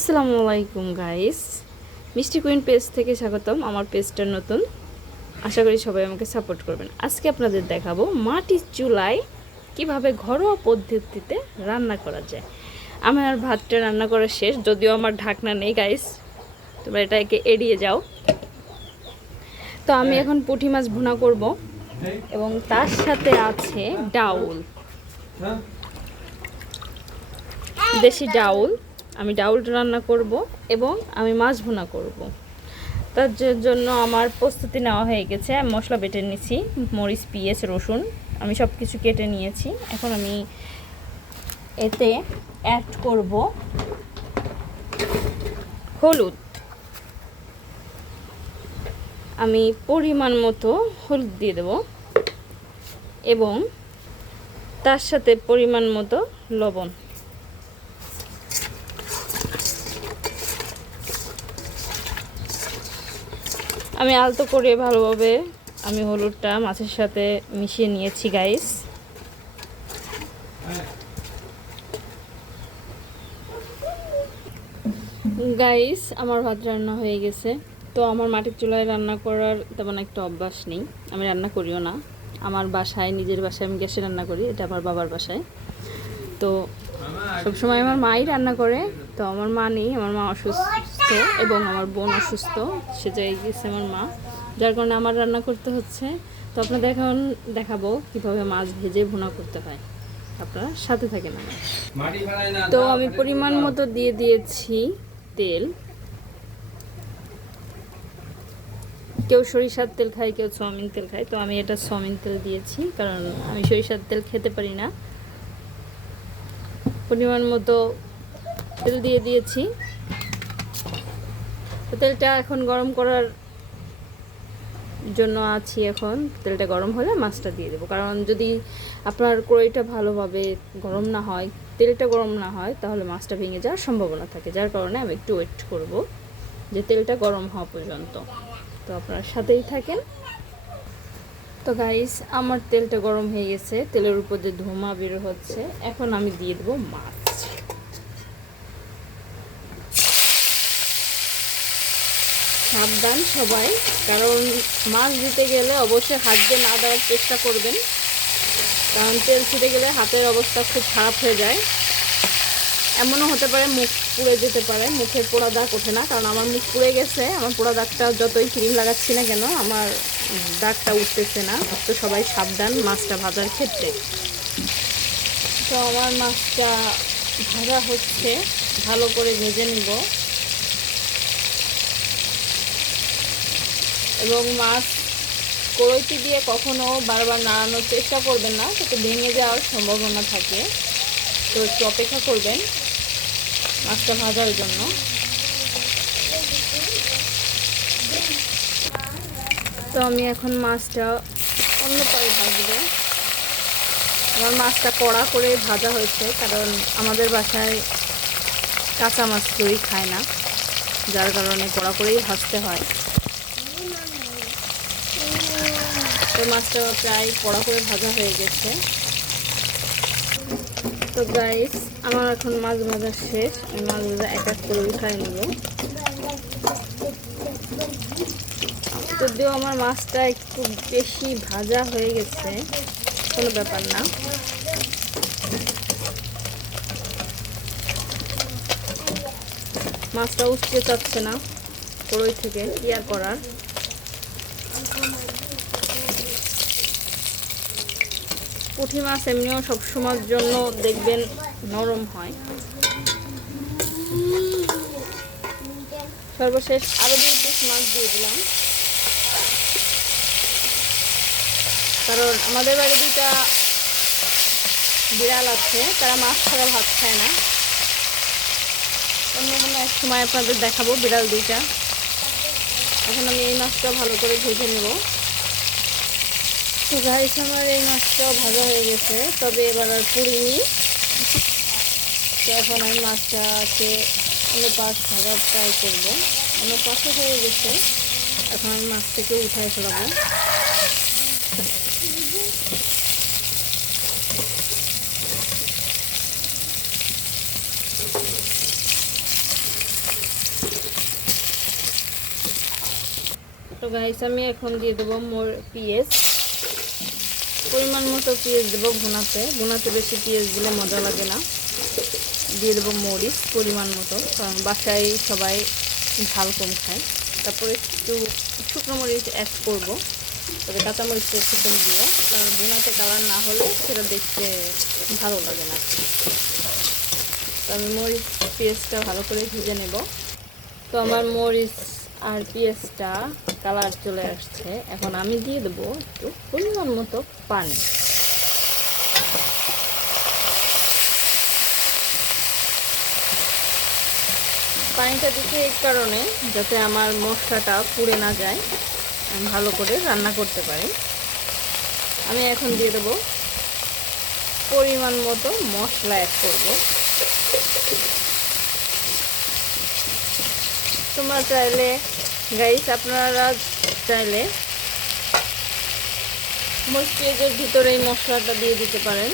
আসসালামু আলাইকুম গাইস, মিষ্টি কুইন পেজ থেকে স্বাগতম। আমার পেজটা নতুন, আশা করি সবাই আমাকে সাপোর্ট করবেন। আজকে আপনাদের দেখাবো মাটির চুলায় কিভাবে ঘরোয়া পদ্ধতিতে রান্না করা যায়। আমার ভাতটা রান্না করা শেষ, যদিও আমার ঢাকনা নেই গাইস, তোমরা এটাকে এড়িয়ে যাও। তো আমি এখন পুঁটি মাছ ভুনা করব এবং তার সাথে আছে ডাউল, দেশি ডাউল। আমি ডাউলটা রান্না করব এবং আমি মাছ ভুনা করব। তার জন্য আমার প্রস্তুতি নেওয়া হয়ে গেছে। আমি মশলা বেটে নিয়েছি, মরিচ, পেঁয়াজ, রসুন, আমি সব কিছু কেটে নিয়েছি। এখন আমি এতে অ্যাড করব হলুদ। আমি পরিমাণ মতো হলুদ দিয়ে দেব এবং তার সাথে পরিমাণ মতো লবণ। আমি আলতো করে ভালোভাবে আমি হলুদটা মাছের সাথে মিশিয়ে নিয়েছি গাইস। আমার ভাত রান্না হয়ে গেছে। তো আমার মাটির চুলায় রান্না করার তেমন একটা অভ্যাস নেই, আমি রান্না করিও না। আমার বাসায়, নিজের বাসায় আমি গ্যাসে রান্না করি, এটা আমার বাবার বাসায়। তো সবসময় আমার মাই রান্না করে। তো আমার মা নেই, আমার মা অসুস্থ এবং আমার বোন অসুস্থ, সে জায়গায় গেছে আমার মা, যার কারণে আমার রান্না করতে হচ্ছে। তো আপনাদের এখন দেখাবো কীভাবে মাছ ভেজে ভুনা করতে হয়, আপনারা সাথে থাকেন আমার। তো আমি পরিমাণ মতো দিয়ে দিয়েছি তেল। কেউ সরিষার তেল খায়, কেউ সয়াবিন তেল খায়, তো আমি এটা সয়াবিন তেল দিয়েছি, কারণ আমি সরিষার তেল খেতে পারি না। পরিমাণ মতো তেল দিয়ে দিয়েছি। তো তেলটা এখন গরম করার জন্য আছি। এখন তেলটা গরম হলে মাছটা দিয়ে দেবো, কারণ যদি আপনার কড়াইটা ভালোভাবে গরম না হয়, তেলটা গরম না হয়, তাহলে মাছটা ভেঙে যাওয়ার সম্ভাবনা থাকে। যার কারণে আমি একটু ওয়েট করব যে তেলটা গরম হওয়া পর্যন্ত। তো আপনার সাথেই থাকেন। তো গাইস, আমার তেলটা গরম হয়ে গেছে, তেলের উপর যে ধোঁয়া বের হচ্ছে। এখন আমি দিয়ে দেবো মাছ। সাবধান সবাই, কারণ মাছ দিতে গেলে অবশ্যই হাত দিয়ে না দেওয়ার চেষ্টা করবেন, কারণ তেল ছিটে গেলে হাতের অবস্থা খুব খারাপ হয়ে যায়। এমনও হতে পারে মুখ পুড়ে যেতে পারে, মুখে পোড়া দাগ ওঠে না, কারণ আমার মুখ পুড়ে গেছে। আমার পোড়া দাগটা যতই ক্রিম লাগাচ্ছি না কেন, আমার দাগটা উঠতেছে না। তো সবাই সাবধান মাছটা ভাজার ক্ষেত্রে। তো আমার মাছটা ভাজা হচ্ছে, ভালো করে ভেজে নিব। এবং মাছ কড়াইতে দিয়ে কখনো বারবার নাড়ানোর চেষ্টা করবেন না, যাতে ভেঙে যাওয়ার সম্ভাবনা থাকে। তো একটু অপেক্ষা করবেন মাছটা ভাজার জন্য। তো আমি এখন মাছটা অন্য পাশে ভাজবো। আমার মাছটা কড়া করে ভাজা হয়েছে, কারণ আমাদের বাসায় কাঁচা মাছ কেউই খায় না, যার কারণে কড়া করেই ভাজতে হয়। তো মাছটা প্রায় কড়া করে ভাজা হয়ে গেছে। তো গাইস, আমার এখন মাছ ভাজা শেষ। আমি মাছ ভাজা এক এক করে উঠায় নেব। যদিও আমার মাছটা একটু বেশি ভাজা হয়ে গেছে, কোনো ব্যাপার না। মাছটা উঠতে চাচ্ছে না কড়াই থেকে, কি আর করার। পুঁটি মাছ এমনিও সবসময়ের জন্য দেখবেন নরম হয়। সর্বশেষ আরও 2 পিস মাছ দিয়ে দিলাম, কারণ আমাদের বাড়ি 2টা বিড়াল আছে, তারা মাছ ছাড়া ভাত খায় না। অন্য কোনো এক সময় আপনাদের দেখাবো বিড়াল 2টা। এখন আমি এই মাছটা ভালো করে ভেজে নেব। তো গাইস, আমার এই মাছটাও ভাজা হয়ে গেছে, তবে এবার আর পুড়িনি। তো এখন আমি মাছটাকে অন্য পাশ ভাজার ট্রাই করবো। অন্য পাশে হয়ে গেছে, এখন আমি মাছটাকে উঠায় ফেলাবো। তো গাইস আমি এখন দিয়ে দেবো পেঁয়াজ, পরিমাণ মতো পেঁয়াজ দেবো। ভুনাতে বেশি পেঁয়াজ দিলে মজা লাগে না। দিয়ে দেবো মরিচ পরিমাণ মতো, কারণ বাসায় সবাই ঝাল কম খায়। তারপরে একটু শুকনো মরিচ অ্যাড করবো, তবে কাঁচামরিচটা একটু কম দিব, কারণ ভুনাতে কালার না হলে সেটা দেখতে ভালো লাগে না। তো আমি মরিচ পেঁয়াজটা ভালো করে ভেজে নেব। তো আমার মরিচ আর পেঁয়াজটা কালার চলে আসছে। এখন আমি দিয়ে দেবো একটু পরিমাণ মতো পানি। পানিটা দিতে এই কারণে, যাতে আমার মশলাটা পুড়ে না যায়, আমি ভালো করে রান্না করতে পারি। আমি এখন দিয়ে দেবো পরিমাণ মতো মশলা অ্যাড করব। তোমরা চাইলে গাইস, আপনারা চাইলে মরিচ পেঁয়াজের ভিতরে এই মশলাটা দিয়ে দিতে পারেন,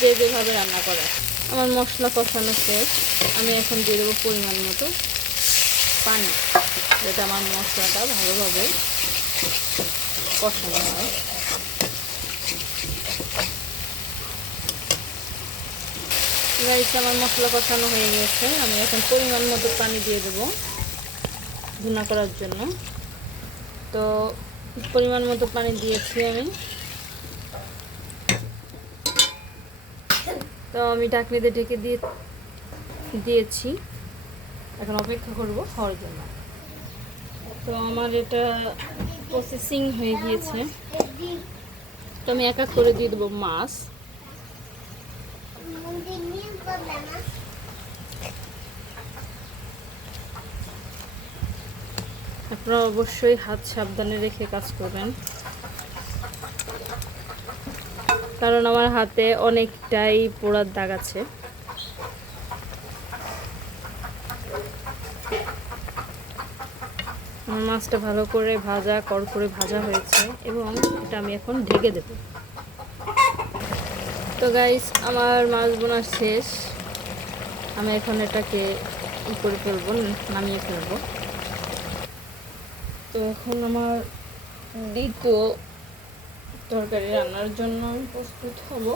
যে যেভাবে রান্না করে। আমার মশলা কষানো শেষ। আমি এখন দিয়ে দেবো পরিমাণ মতো পানি, যাতে আমার মশলাটা ভালোভাবে কষানো হয়। গাইস, আমার মশলা কষানো হয়ে গেছে। আমি এখন পরিমাণ মতো পানি দিয়ে দেবো ভুনা করার জন্য। তো পরিমাণ মতো পানি দিয়েছি আমি। তো আমি ঢাকনিতে ঢেকে দিয়েছি। এখন অপেক্ষা করব হওয়ার জন্য। তো আমার এটা প্রসেসিং হয়ে গিয়েছে। তো আমি এক এক করে দিয়ে দেবো মাছ। আপনারা অবশ্যই হাত সাবধানে রেখে কাজ করবেন, কারণ আমার হাতে অনেকটাই পোড়ার দাগ আছে। আমার মাছটা ভালো করে কড়কড়ে ভাজা হয়েছে, এবং এটা আমি এখন ঢেকে দেব। তো গাইস, আমার মাছ বোনা শেষ। আমি এখন এটাকে করে ফেলবো, নামিয়ে ফেলবো। তো এখন আমার দ্বিতীয় তরকারি রান্নার জন্য আমি প্রস্তুত হব।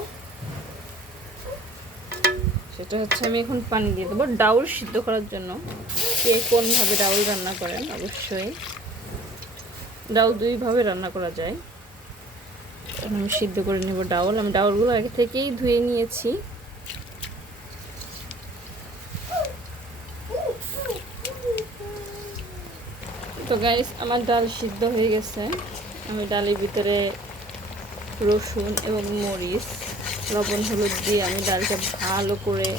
সেটা হচ্ছে, আমি এখন পানি দিয়ে দেবো ডাউল সিদ্ধ করার জন্য। কে কোনভাবে ডাউল রান্না করেন, অবশ্যই ডাউল দুইভাবে রান্না করা যায়। আমি সিদ্ধ করে নেব ডাউল। আমি ডাউলগুলো আগে থেকেই ধুয়ে নিয়েছি। তো গাইস, আমার ডাল সিদ্ধ হয়ে গেছে। আমি ডালের ভিতরে রসুন এবং মরিচ, লবণ, হলুদ দিয়ে আমি ডালটা ভালো করে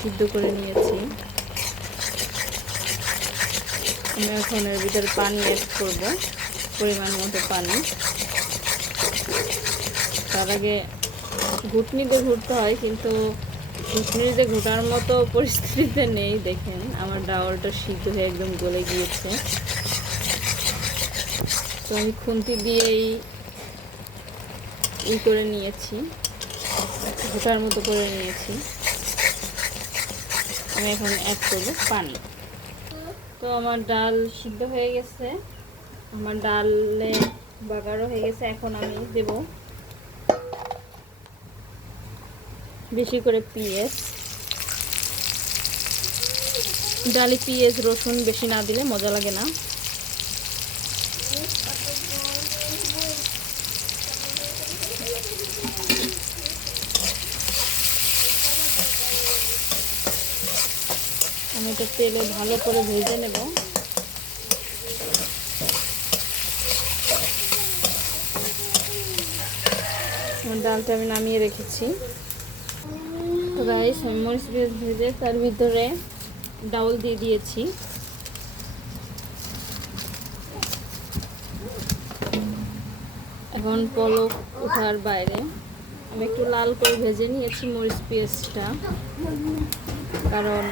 সিদ্ধ করে নিয়েছি। আমি এখন এর ভিতরে পানি অ্যাড করব, পরিমাণ মতো পানি। তার আগে ঘুটনিতে ঘুরতে হয়, কিন্তু ঘুটনিতে ঘুটার মতো পরিস্থিতিতে নেই। দেখেন আমার ডাউলটা সিদ্ধ হয়ে একদম গলে গিয়েছে। তো আমি খুন্তি দিয়েই করে নিয়েছি, ঘুটার মতো করে নিয়েছি। আমি এখন অ্যাড করব পানি। তো আমার ডাল সিদ্ধ হয়ে গেছে, আমার ডালে বাগারও হয়ে গেছে। এখন আমি দেব বেশি করে পেঁয়াজ। ডালে পেঁয়াজ রসুন বেশি না দিলে মজা লাগে না। আমি এটা তেলে ভালো করে ভেজে নেব। ডালটা আমি নামিয়ে রেখেছি। তো গাইস, আমি মরিচ পেঁয়াজ ভেজে তার ভিতরে ডাউল দিয়ে দিয়েছি। এখন পলক ওঠার বাইরে আমি একটু লাল করে ভেজে নিয়েছি মরিচ পেঁয়াজটা, কারণ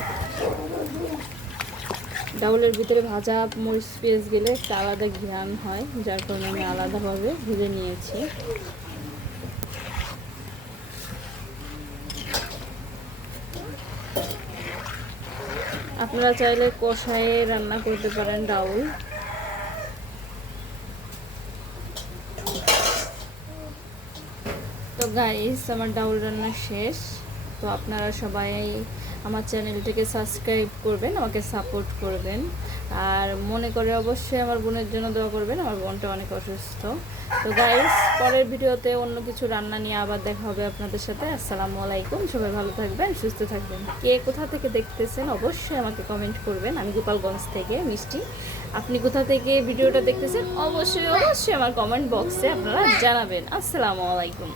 ডাউলের ভিতরে ভাজা মরিচ পেঁয়াজ গেলে একটা আলাদা ঘ্রাণ হয়, যার কারণে আমি আলাদাভাবে ভেজে নিয়েছি। আপনারা চাইলে কষায়ে রান্না করতে পারেন ডাউল, তো গাইস আমার ডাউল রান্না শেষ। তো আপনারা সবাই আমার চ্যানেলটাকে সাবস্ক্রাইব করবেন, আমাকে সাপোর্ট করবেন, আর মনে করে অবশ্যই আমার বোনের জন্য দোয়া করবেন, আমার বোনটা অনেক অসুস্থ। তো গাইস পরের ভিডিওতে অন্য কিছু রান্না নিয়ে আবার দেখা হবে আপনাদের সাথে। আসসালামু আলাইকুম, সবাই ভালো থাকবেন, সুস্থ থাকবেন। কে কোথা থেকে দেখতেছেন অবশ্যই আমাকে কমেন্ট করবেন। আমি গোপালগঞ্জ থেকে মিষ্টি। আপনি কোথা থেকে ভিডিওটা দেখতেছেন অবশ্যই অবশ্যই আমার কমেন্ট বক্সে আপনারা জানাবেন। আসসালামু আলাইকুম।